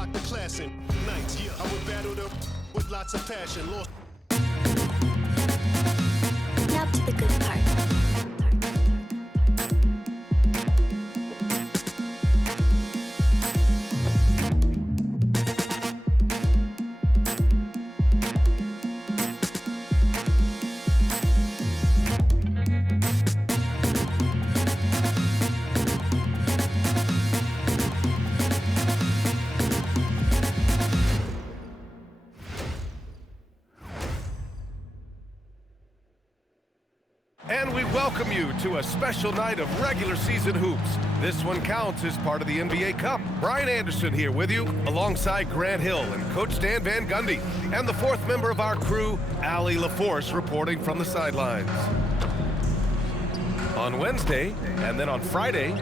lock the class in nights. Yeah, I would battle them with lots of passion. Lost. Now to the good part. And we welcome you to a special night of regular season hoops. This one counts as part of the NBA Cup. Brian Anderson here with you, alongside Grant Hill and Coach Dan Van Gundy, and the fourth member of our crew, Allie LaForce, reporting from the sidelines. On Wednesday, and then on Friday,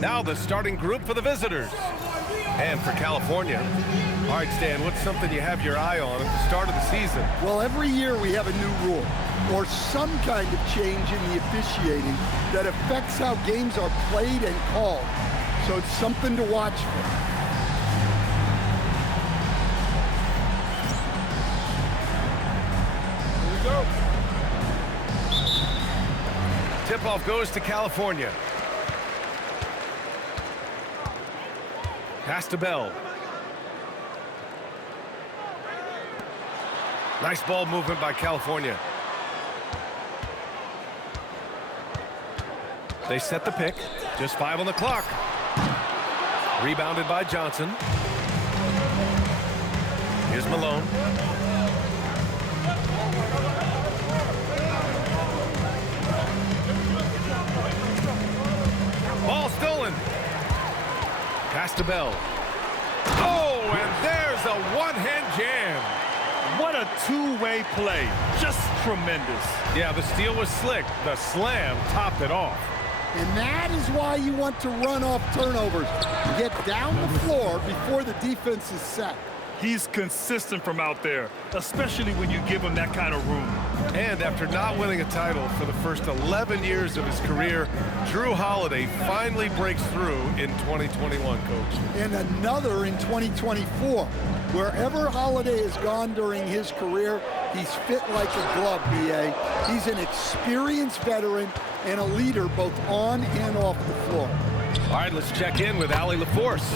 now the starting group for the visitors. And for California. All right, Stan, what's something you have your eye on at the start of the season? Well, every year we have a new rule or some kind of change in the officiating that affects how games are played and called. So it's something to watch for. Here we go. Tip-off goes to California. Pass to Bell. Nice ball movement by California. They set the pick. Just 5 on the clock. Rebounded by Johnson. Here's Malone. Ball stolen. Pass to Bell. Oh, and there's a one-hand jam. What a two-way play. Just tremendous. Yeah, the steal was slick. The slam topped it off. And that is why you want to run off turnovers. Get down the floor before the defense is set. He's consistent from out there, especially when you give him that kind of room. And after not winning a title for the first 11 years of his career, Drew Holiday finally breaks through in 2021, Coach. And another in 2024. Wherever Holiday has gone during his career, he's fit like a glove, B.A. He's an experienced veteran and a leader both on and off the floor. All right, let's check in with Allie LaForce.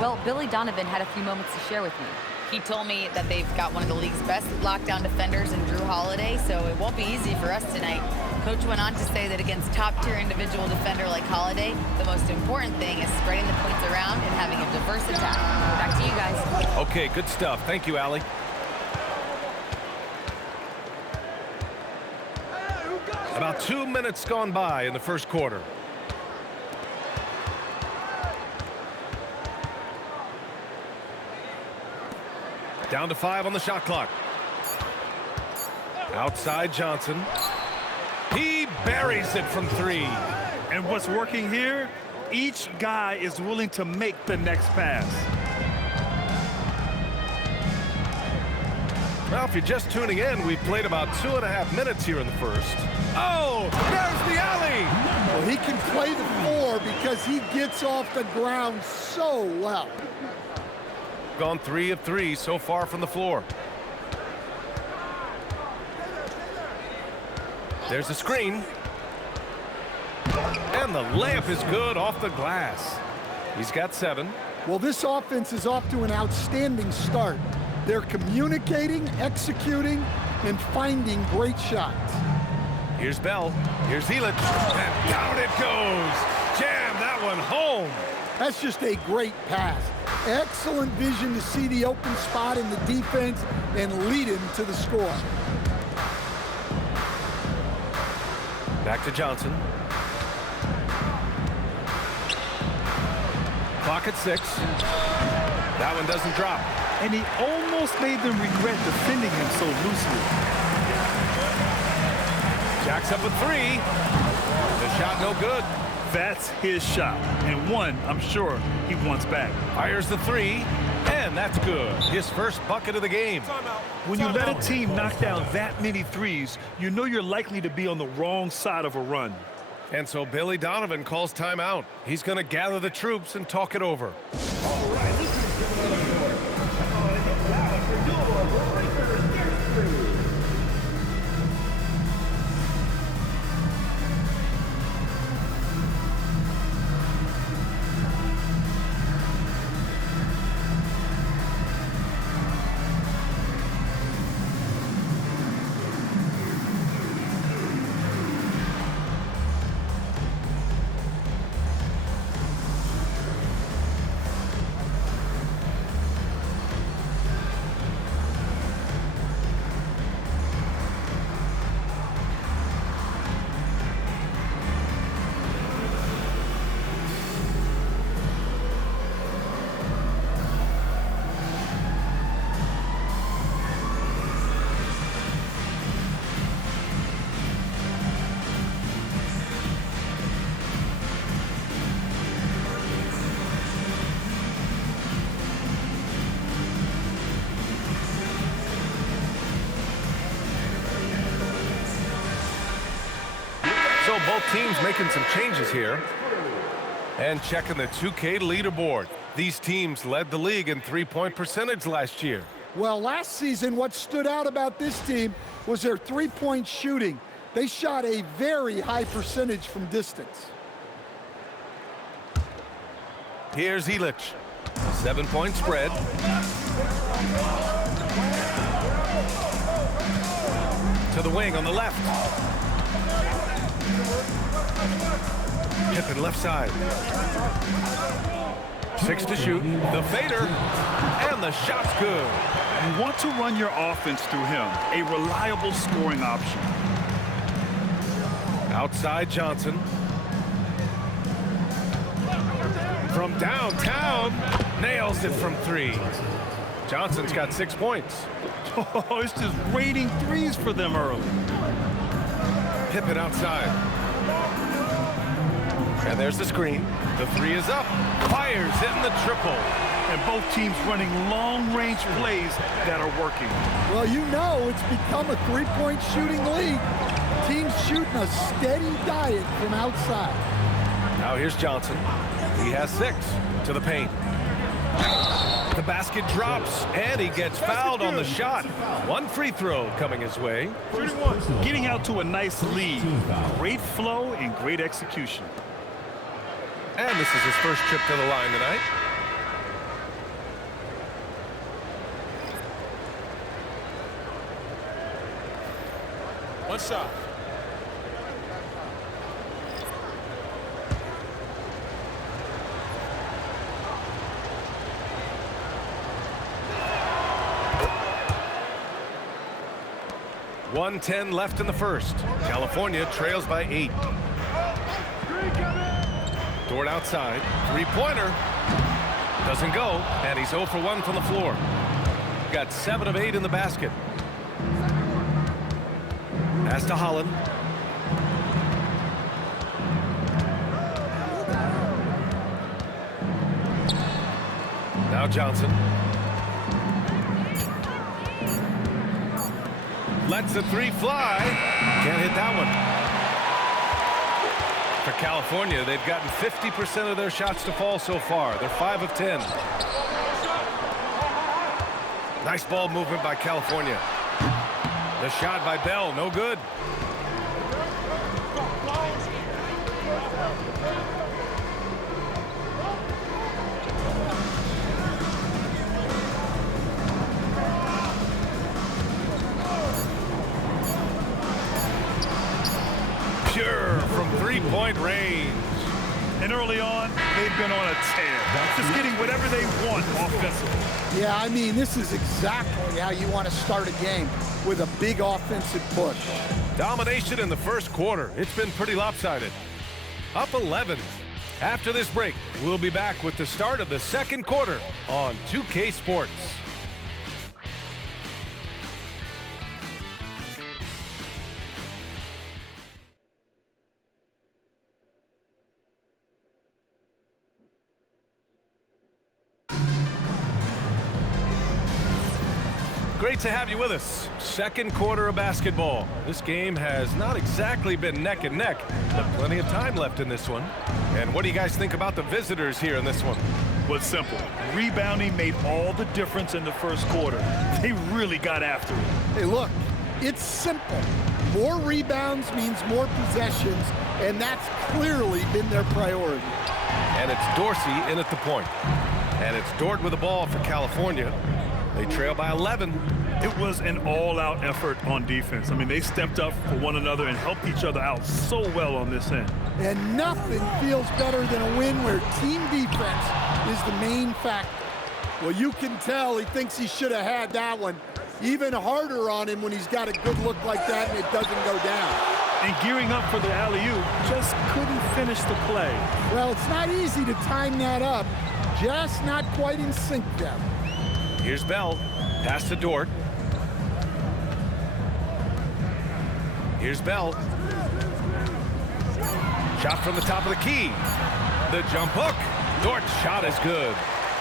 Well, Billy Donovan had a few moments to share with me. He told me that they've got one of the league's best lockdown defenders in Drew Holiday, so it won't be easy for us tonight. Coach went on to say that against top-tier individual defender like Holiday, the most important thing is spreading the points around and having a diverse attack. Back to you guys. Okay, good stuff. Thank you, Allie. About 2 minutes gone by in the first quarter. Down to 5 on the shot clock. Outside Johnson. He buries it from 3. And what's working here, each guy is willing to make the next pass. Well, if you're just tuning in, we've played about 2.5 minutes here in the first. Oh, there's the alley! Well, he can play the 4 because he gets off the ground so well. Gone 3 of 3 so far from the floor. There's a screen. And the layup is good off the glass. He's got 7. Well, this offense is off to an outstanding start. They're communicating, executing, and finding great shots. Here's Bell. Here's Helich. And down it goes. Jam that one home. That's just a great pass. Excellent vision to see the open spot in the defense and lead him to the score. Back to Johnson. Clock at 6. That one doesn't drop. And he almost made them regret defending him so loosely. Jacks up a 3. The shot no good. That's his shot, and one I'm sure he wants back. Fires the 3, and And that's good. His first bucket of the game. When you let a team knock down that many threes, you know you're likely to be on the wrong side of a run. And so Billy Donovan calls timeout. He's going to gather the troops and talk it over. So both teams making some changes here. And checking the 2K leaderboard. These teams led the league in three-point percentage last year. Well, last season, what stood out about this team was their three-point shooting. They shot a very high percentage from distance. Here's Elich. 7-point spread. To the wing on the left. Pippen left side. 6 to shoot. The fader. And the shot's good. You want to run your offense through him, a reliable scoring option. Outside Johnson. From downtown. Nails it from 3. Johnson's got 6 points. Oh, it's just raining threes for them early. Pippen outside. And there's the screen. The 3 is up. Fires in the triple. And both teams running long-range plays that are working. Well, you know it's become a three-point shooting league. Teams shooting a steady diet from outside. Now here's Johnson. He has 6 to the paint. The basket drops, and he gets fouled on the shot. 1 free throw coming his way. Getting out to a nice lead. Great flow and great execution. And this is his first trip to the line tonight. One shot. .110 left in the first. California trails by 8. Dort outside. Three-pointer. Doesn't go. And he's 0 for 1 from the floor. Got 7 of 8 in the basket. Pass to Holland. Now Johnson. Lets the 3 fly. Can't hit that one. For California, they've gotten 50% of their shots to fall so far. They're 5 of 10. Nice ball movement by California. The shot by Bell, no good. Pure from three-point range. And early on, they've been on a tear. Just getting whatever they want offensively. Yeah, I mean, this is exactly how you want to start a game, with a big offensive push. Domination in the first quarter. It's been pretty lopsided. Up 11. After this break, we'll be back with the start of the second quarter on 2K Sports. great to have you with us. Second quarter of basketball. This game has not exactly been neck and neck, but plenty of time left in this one. And what do you guys think about the visitors here in this one? Well, it's simple. Rebounding made all the difference in the first quarter. They really got after it. Hey, look, it's simple. More rebounds means more possessions, and that's clearly been their priority. And it's Dorsey in at the point. And it's Dort with the ball for California. They trail by 11. It was an all-out effort on defense. I mean, they stepped up for one another and helped each other out so well on this end. And nothing feels better than a win where team defense is the main factor. Well, you can tell he thinks he should have had that one. Even harder on him when he's got a good look like that and it doesn't go down. And gearing up for the alley-oop, just couldn't finish the play. Well, it's not easy to time that up. Just not quite in sync yet. Here's Bell. Pass to Dort. Here's Bell. Shot from the top of the key. The jump hook. Dort's shot is good.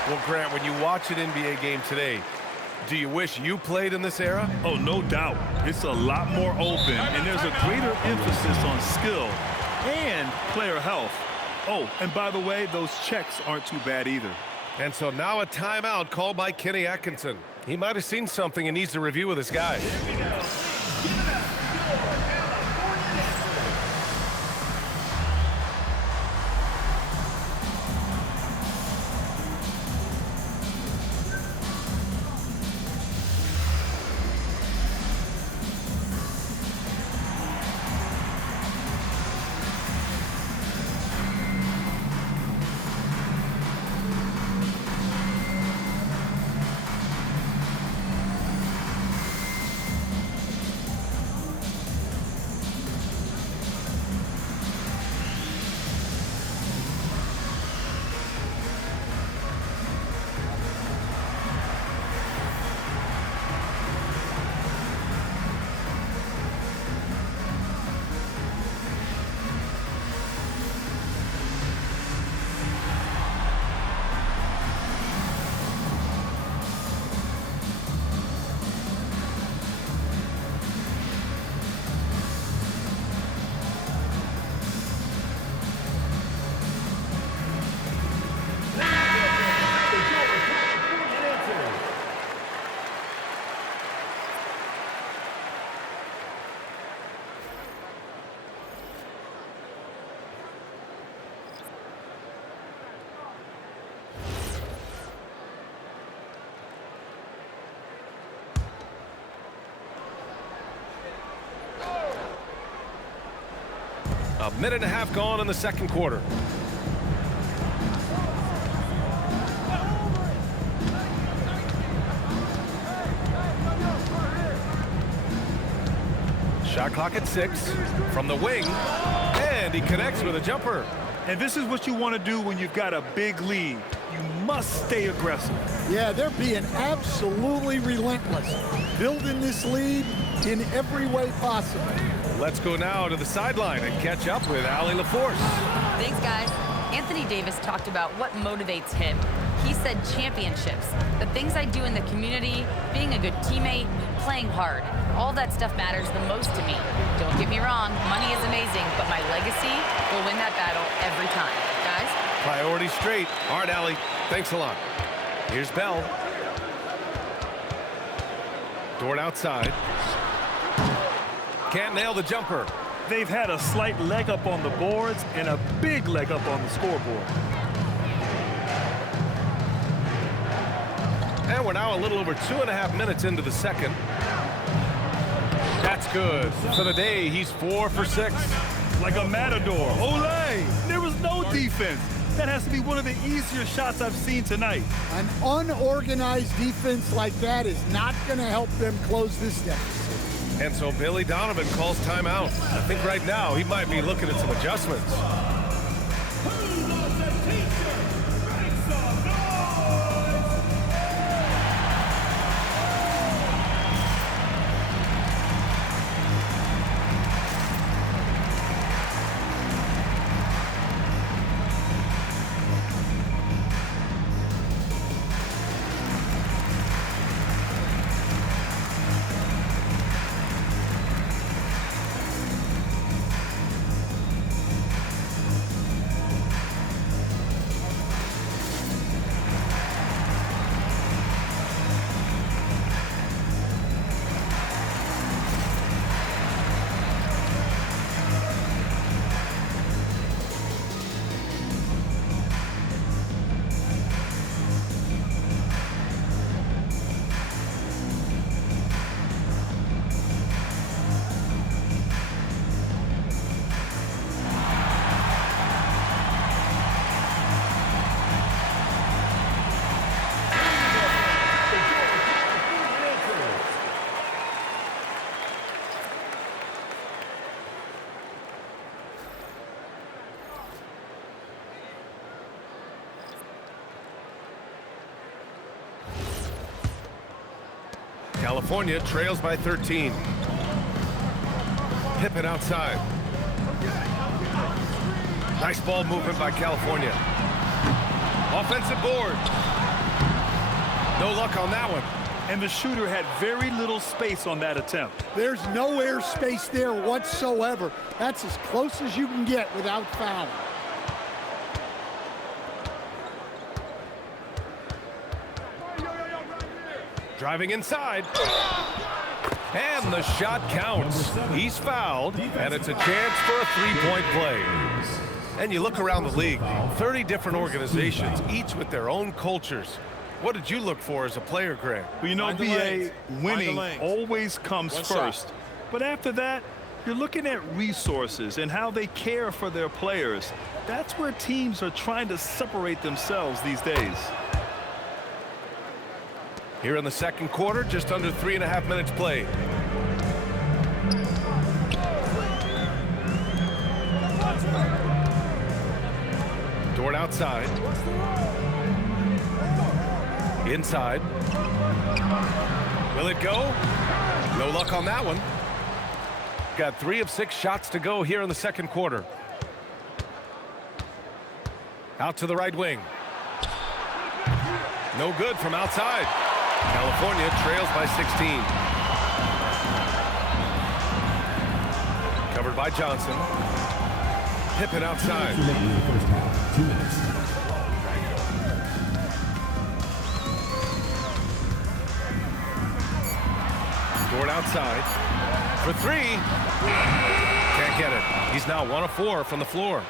Well, Grant, when you watch an NBA game today, do you wish you played in this era? Oh, no doubt. It's a lot more open, and there's a greater emphasis on skill and player health. Oh, and by the way, those checks aren't too bad either. And so now a timeout called by Kenny Atkinson. He might have seen something and needs to review with his guys. A minute and a half gone in the second quarter. Shot clock at 6 from the wing, and he connects with a jumper. And this is what you want to do when you've got a big lead. You must stay aggressive. Yeah, they're being absolutely relentless, building this lead in every way possible. Let's go now to the sideline and catch up with Allie LaForce. Thanks, guys. Anthony Davis talked about what motivates him. He said championships, the things I do in the community, being a good teammate, playing hard. All that stuff matters the most to me. Don't get me wrong, money is amazing, but my legacy will win that battle every time. Guys? Priority straight. All right, Allie. Thanks a lot. Here's Bell. Dort outside. Can't nail the jumper. They've had a slight leg up on the boards and a big leg up on the scoreboard. And we're now a little over 2.5 minutes into the second. That's good. For the day, he's 4 for 6. Like a matador. Olé! There was no defense. That has to be one of the easier shots I've seen tonight. An unorganized defense like that is not going to help them close this deficit. And so Billy Donovan calls timeout. I think right now he might be looking at some adjustments. California trails by 13. Pippen outside. Nice ball movement by California. Offensive board. No luck on that one. And the shooter had very little space on that attempt. There's no air space there whatsoever. That's as close as you can get without fouling. Driving inside. And the shot counts. He's fouled, and it's a chance for a three-point play. And you look around the league, 30 different organizations, each with their own cultures. What did you look for as a player, Greg? Well, you know, BA, winning always comes first. But after that, you're looking at resources and how they care for their players. That's where teams are trying to separate themselves these days. Here in the second quarter, just under 3.5 minutes played. Dort outside. Inside. Will it go? No luck on that one. Got 3 of 6 shots to go here in the second quarter. Out to the right wing. No good from outside. California trails by 16. Covered by Johnson. Pippen outside. 2 minutes. Dort outside for 3. Can't get it. He's now 1 of 4 from the floor.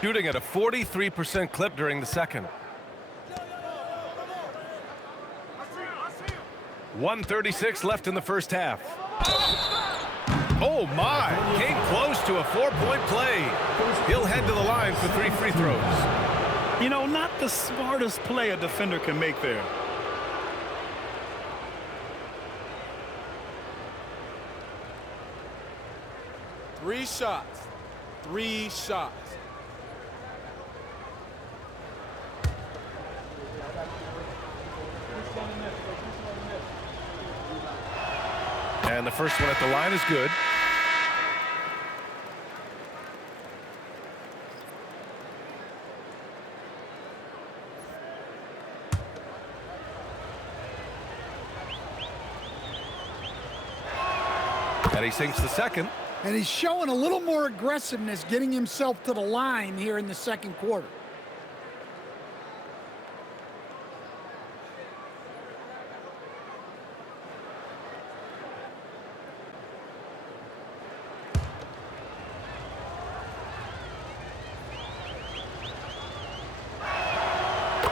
Shooting at a 43% clip during the second. 1:36 left in the first half. Oh my, came close to a 4-point play. He'll head to the line for 3 free throws. You know, not the smartest play a defender can make there. Three shots. 3 shots. And the first one at the line is good. And he sinks the second. And he's showing a little more aggressiveness getting himself to the line here in the second quarter.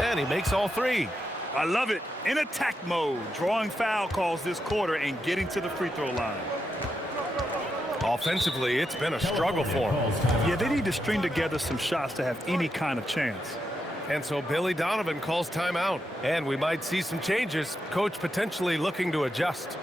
And he makes all 3. I love it. In attack mode, drawing foul calls this quarter and getting to the free throw line. Offensively, it's been a struggle for him. Yeah, they need to string together some shots to have any kind of chance. And so Billy Donovan calls timeout. And we might see some changes. Coach potentially looking to adjust.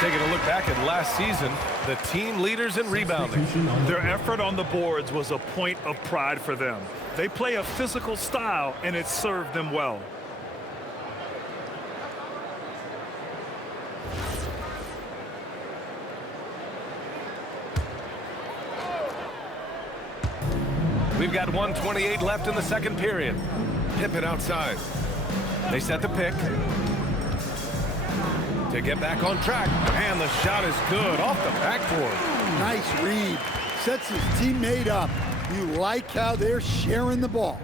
Taking a look back at last season, the team leaders in rebounding. Their effort on the boards was a point of pride for them. They play a physical style, and it served them well. We've got 1:28 left in the second period. Pippen outside. They set the pick. To get back on track. And the shot is good off the backboard. Nice read. Sets his teammate up. You like how they're sharing the ball.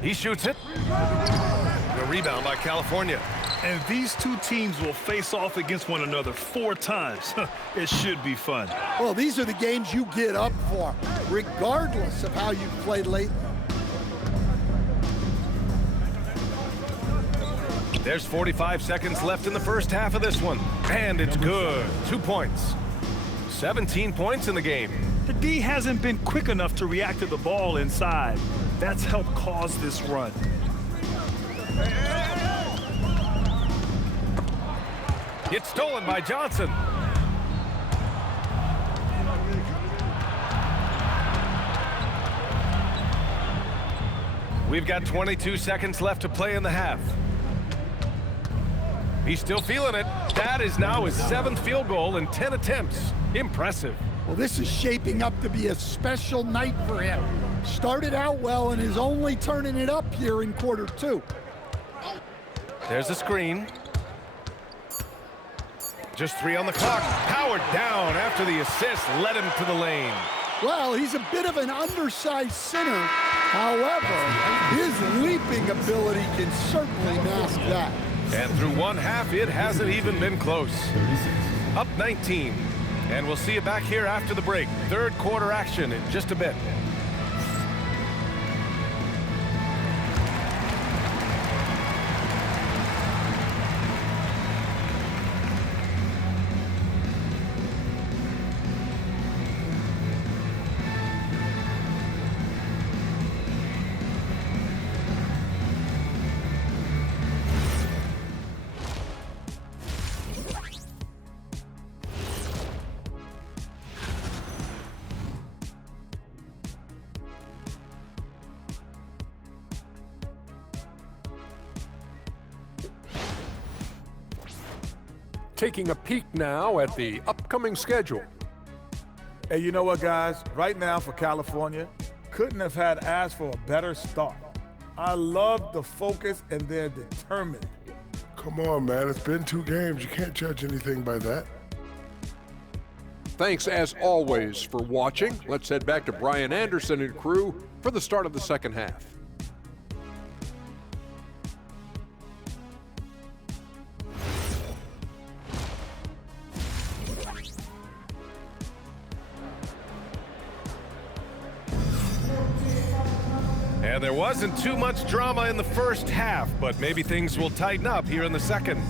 He shoots it. The rebound by California. And these two teams will face off against one another 4 times. It should be fun. Well, these are the games you get up for, regardless of how you played lately. There's 45 seconds left in the first half of this one. And it's good. 2 points. 17 points in the game. The D hasn't been quick enough to react to the ball inside. That's helped cause this run. It's stolen by Johnson. We've got 22 seconds left to play in the half. He's still feeling it. That is now his 7th field goal in 10 attempts. Impressive. Well, this is shaping up to be a special night for him. Started out well and is only turning it up here in quarter 2. There's a screen. Just 3 on the clock. Powered down after the assist led him to the lane. Well, he's a bit of an undersized center. However, his leaping ability can certainly mask that. And through one half, it hasn't even been close. Up 19. And we'll see you back here after the break. Third quarter action in just a bit. Taking a peek now at the upcoming schedule. Hey, you know what, guys? Right now for California, couldn't have had asked for a better start. I love the focus and they're determined. Come on, man. It's been 2 games. You can't judge anything by that. Thanks, as always, for watching. Let's head back to Brian Anderson and crew for the start of the second half. And there wasn't too much drama in the first half, but maybe things will tighten up here in the second.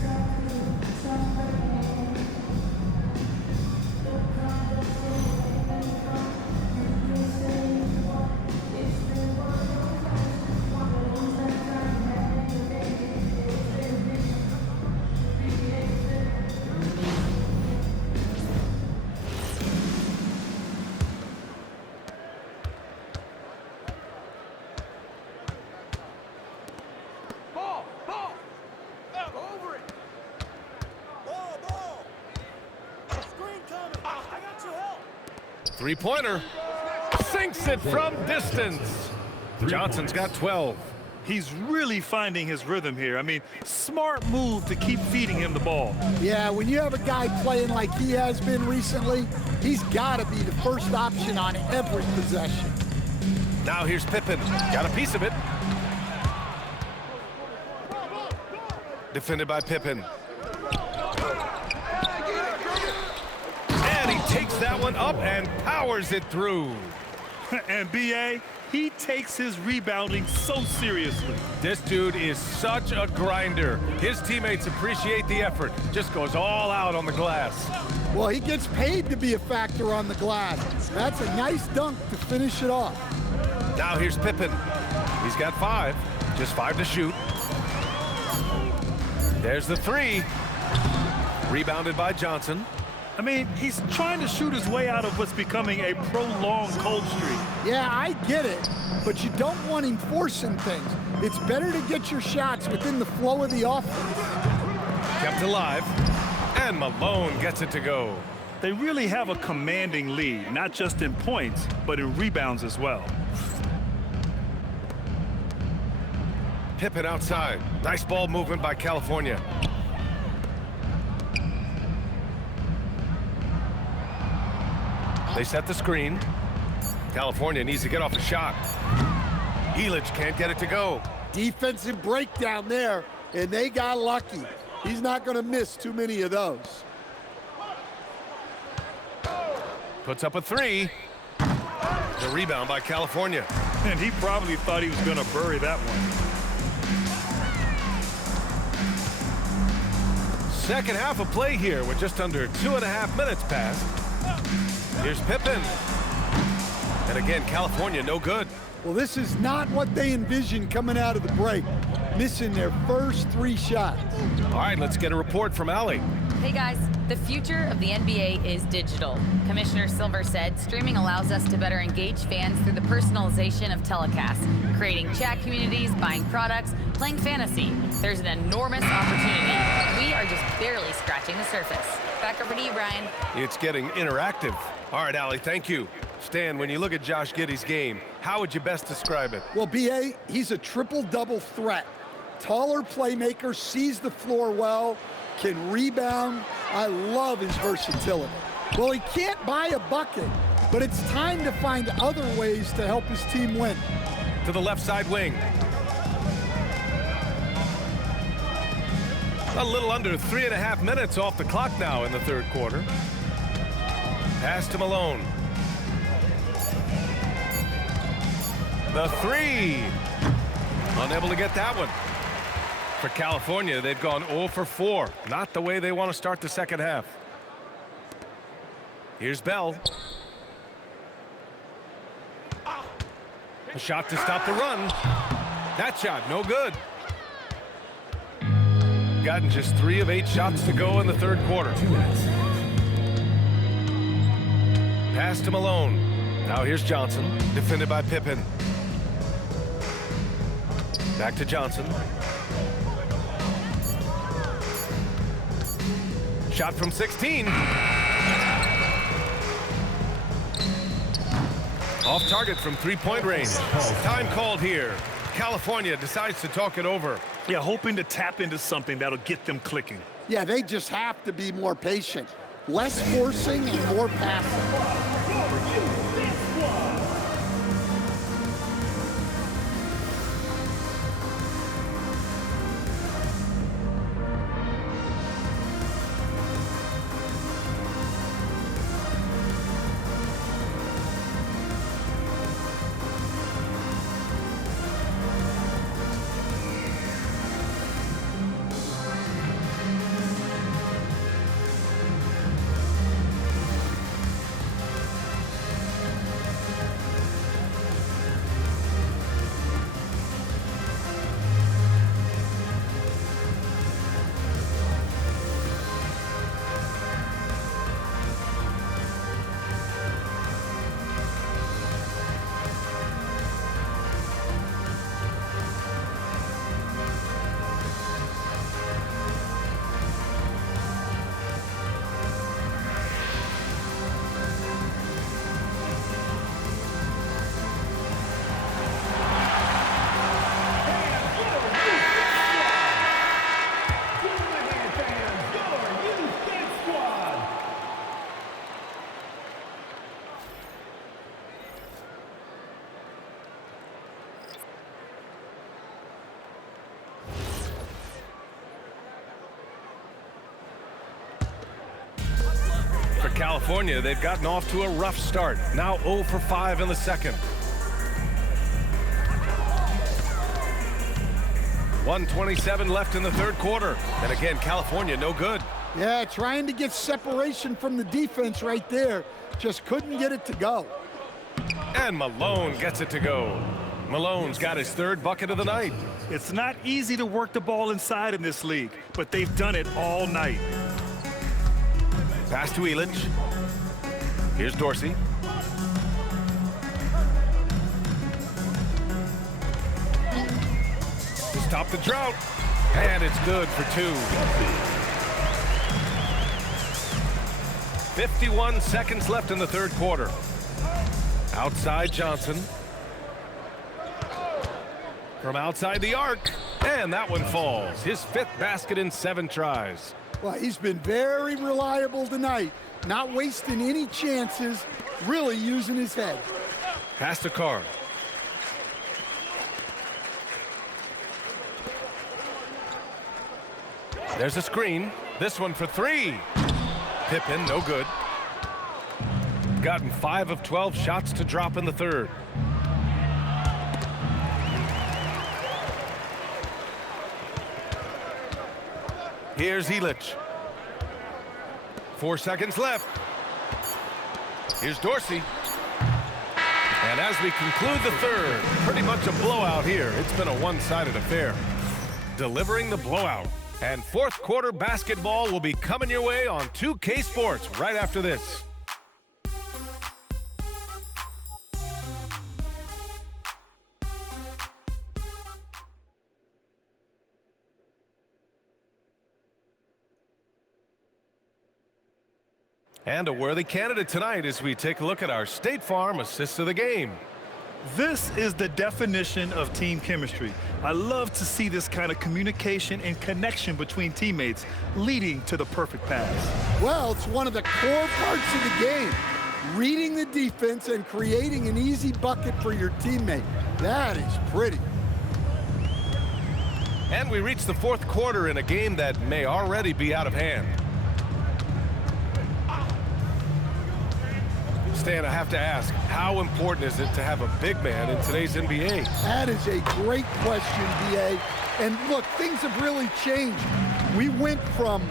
Three-pointer. Sinks it from distance. Johnson's got 12. He's really finding his rhythm here. I mean, smart move to keep feeding him the ball. Yeah, when you have a guy playing like he has been recently, he's got to be the first option on every possession. Now here's Pippen. Got a piece of it. Defended by Pippen. And he takes that one up and powers it through. And B.A., he takes his rebounding so seriously. This dude is such a grinder. His teammates appreciate the effort. Just goes all out on the glass. Well, he gets paid to be a factor on the glass. That's a nice dunk to finish it off. Now here's Pippen. He's got 5. Just 5 to shoot. There's the 3. Rebounded by Johnson. I mean, he's trying to shoot his way out of what's becoming a prolonged cold streak. Yeah, I get it, but you don't want him forcing things. It's better to get your shots within the flow of the offense. Kept alive, and Malone gets it to go. They really have a commanding lead, not just in points, but in rebounds as well. Pippen outside. Nice ball movement by California. They set the screen. California needs to get off a shot. Elitch can't get it to go. Defensive breakdown there, and they got lucky. He's not going to miss too many of those. Puts up a three. The rebound by California. And he probably thought he was going to bury that one. Second half of play here with just under 2.5 minutes passed. Here's Pippen. And again, California no good. Well, this is not what they envisioned coming out of the break. Missing their first 3 shots. All right, let's get a report from Allie. Hey guys, the future of the NBA is digital. Commissioner Silver said streaming allows us to better engage fans through the personalization of telecasts, creating chat communities, buying products, playing fantasy. There's an enormous opportunity. We are just barely scratching the surface. Back over to you, Brian. It's getting interactive. All right, Allie, thank you. Stan, when you look at Josh Giddey's game, how would you best describe it? Well, B.A., he's a triple-double threat. Taller playmaker, sees the floor well, can rebound. I love his versatility. Well, he can't buy a bucket, but it's time to find other ways to help his team win. To the left side wing. A little under 3.5 minutes off the clock now in the third quarter. Pass to Malone. The three. Unable to get that one. For California, they've gone 0 for 4. Not the way they want to start the second half. Here's Bell. A shot to stop the run. That shot, no good. Gotten just 3 of 8 shots to go in the third quarter. Pass to Malone. Now here's Johnson, defended by Pippen. Back to Johnson. Shot from 16. Off target from 3-point range. Time called here. California decides to talk it over. Yeah, hoping to tap into something that'll get them clicking. Yeah, they just have to be more patient. Less forcing and more passing. For California, they've gotten off to a rough start. Now 0 for 5 in the second. 1:27 left in the third quarter. And again, California no good. Yeah, trying to get separation from the defense right there. Just couldn't get it to go. And Malone gets it to go. Malone's got his 3rd bucket of the night. It's not easy to work the ball inside in this league, but they've done it all night. Pass to Elitch. Here's Dorsey. To stop the drought. And it's good for 2. 51 seconds left in the third quarter. Outside Johnson. From outside the arc. And that one falls. His 5th basket in 7 tries. Well, he's been very reliable tonight. Not wasting any chances. Really using his head. Pass to Carr. There's a screen. This one for 3. Pippen, no good. Gotten 5 of 12 shots to drop in the third. Here's Elich. 4 seconds left. Here's Dorsey. And as we conclude the third, pretty much a blowout here. It's been a one-sided affair. Delivering the blowout. And fourth quarter basketball will be coming your way on 2K Sports right after this. And a worthy candidate tonight as we take a look at our State Farm Assist of the Game. This is the definition of team chemistry. I love to see this kind of communication and connection between teammates leading to the perfect pass. Well, it's one of the core parts of the game. Reading the defense and creating an easy bucket for your teammate. That is pretty. And we reach the fourth quarter in a game that may already be out of hand. Stan, I have to ask, how important is it to have a big man in today's NBA? That is a great question, B.A. And look, things have really changed. We went from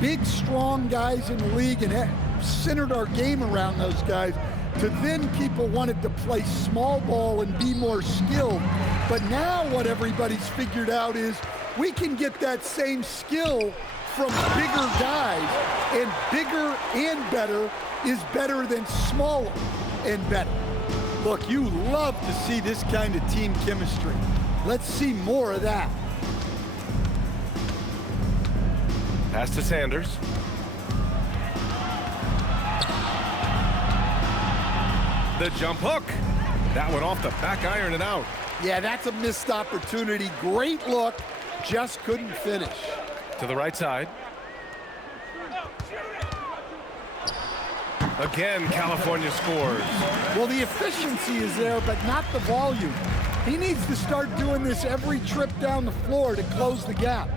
big, strong guys in the league and centered our game around those guys to then people wanted to play small ball and be more skilled. But now what everybody's figured out is we can get that same skill from bigger guys, and bigger and better is better than smaller and better. Look, you love to see this kind of team chemistry. Let's see more of that. Pass to Sanders. The jump hook. That one off the back iron and out. Yeah, that's a missed opportunity. Great look, just couldn't finish. To the right side. Again, California scores. Well, the efficiency is there, but not the volume. He needs to start doing this every trip down the floor to close the gap.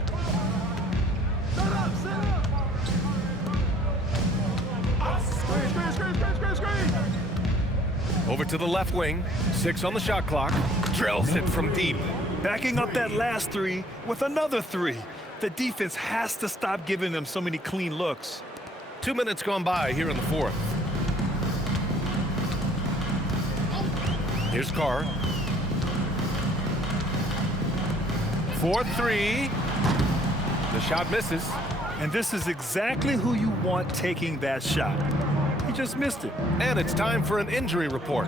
Over to the left wing. 6 on the shot clock. Drills it from deep. Backing up that last 3 with another 3. The defense has to stop giving them so many clean looks. 2 minutes gone by here in the fourth. Here's Carr. 4-3. The shot misses. And this is exactly who you want taking that shot. He just missed it. And it's time for an injury report.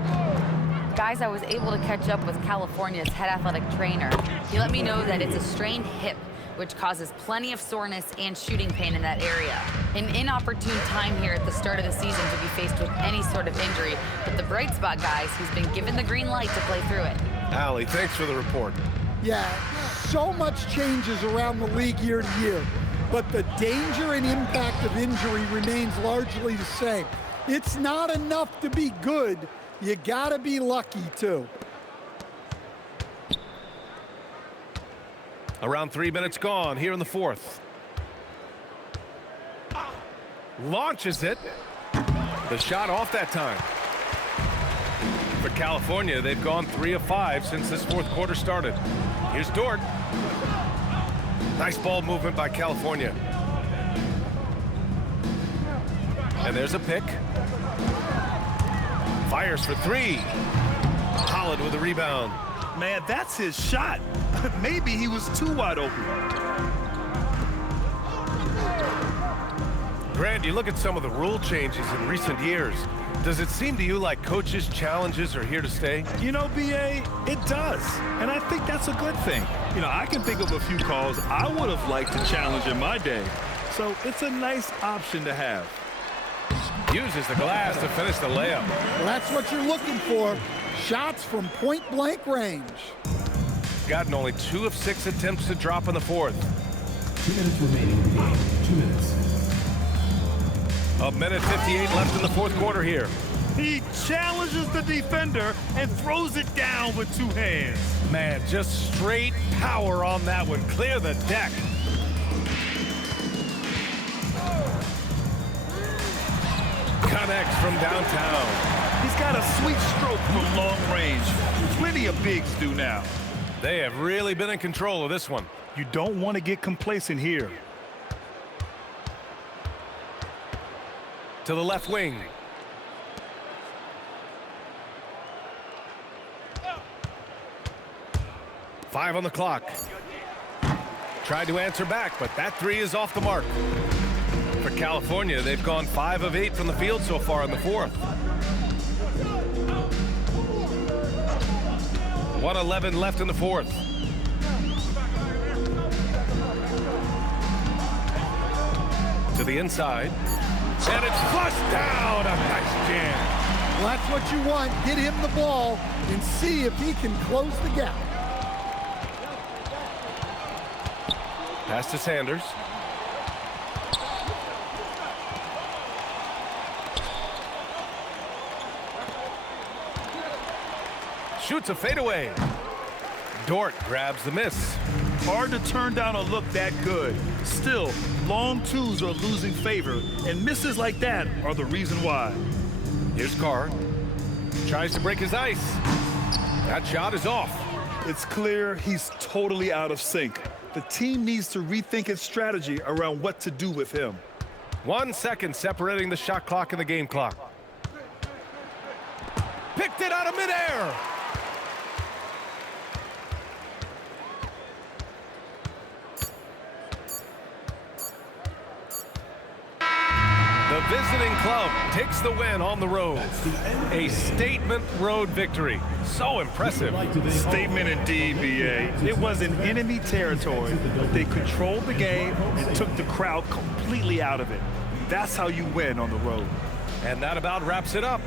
Guys, I was able to catch up with California's head athletic trainer. He let me know that it's a strained hip, which causes plenty of soreness and shooting pain in that area. An inopportune time here at the start of the season to be faced with any sort of injury, but the bright spot, guys, he's been given the green light to play through it. Allie, thanks for the report. Yeah, so much changes around the league year to year, but the danger and impact of injury remains largely the same. It's not enough to be good, you gotta be lucky too. Around 3 minutes gone here in the fourth. Launches it. The shot off that time. For California, they've gone 3 of 5 since this fourth quarter started. Here's Dort. Nice ball movement by California. And there's a pick. Fires for 3. Holland with a rebound. Man, that's his shot. Maybe he was too wide open. Grant, you look at some of the rule changes in recent years. Does it seem to you like coaches' challenges are here to stay? You know, B.A., it does. And I think that's a good thing. You know, I can think of a few calls I would have liked to challenge in my day. So it's a nice option to have. Uses the glass to finish the layup. Well, that's what you're looking for. Shots from point-blank range. Gotten only 2 of 6 attempts to drop in the fourth. 2 minutes remaining in the game. 2 minutes. A minute 58 left in the fourth quarter here. He challenges the defender and throws it down with 2 hands. Man, just straight power on that one. Clear the deck. Connects from downtown. He's got a sweet stroke from long range. Plenty of bigs do now. They have really been in control of this one. You don't want to get complacent here. To the left wing. Five on the clock. Tried to answer back, but that 3 is off the mark. For California, they've gone 5 of 8 from the field so far in the fourth. 1:11 left in the fourth. To the inside. And it's flushed down. A nice jam. Well, that's what you want. Get him the ball and see if he can close the gap. Pass to Sanders. Shoots a fadeaway. Dort grabs the miss. Hard to turn down a look that good. Still, long twos are losing favor, and misses like that are the reason why. Here's Carr. Tries to break his ice. That shot is off. It's clear he's totally out of sync. The team needs to rethink its strategy around what to do with him. 1 second separating the shot clock and the game clock. Picked it out of midair. The visiting club takes the win on the road. A statement road victory. So impressive. Statement indeed, BA. It was in enemy territory, but they controlled the game and took the crowd completely out of it. That's how you win on the road. And that about wraps it up.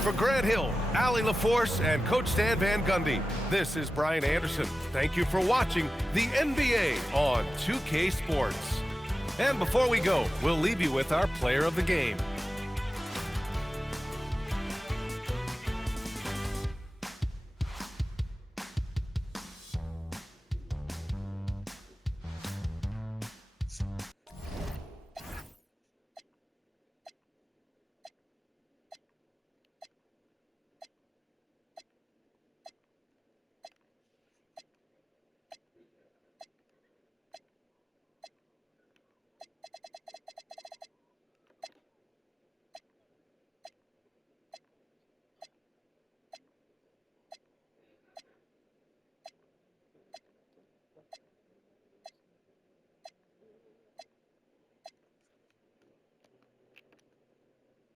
For Grant Hill, Allie LaForce, and Coach Stan Van Gundy, this is Brian Anderson. Thank you for watching the NBA on 2K Sports. And before we go, we'll leave you with our player of the game.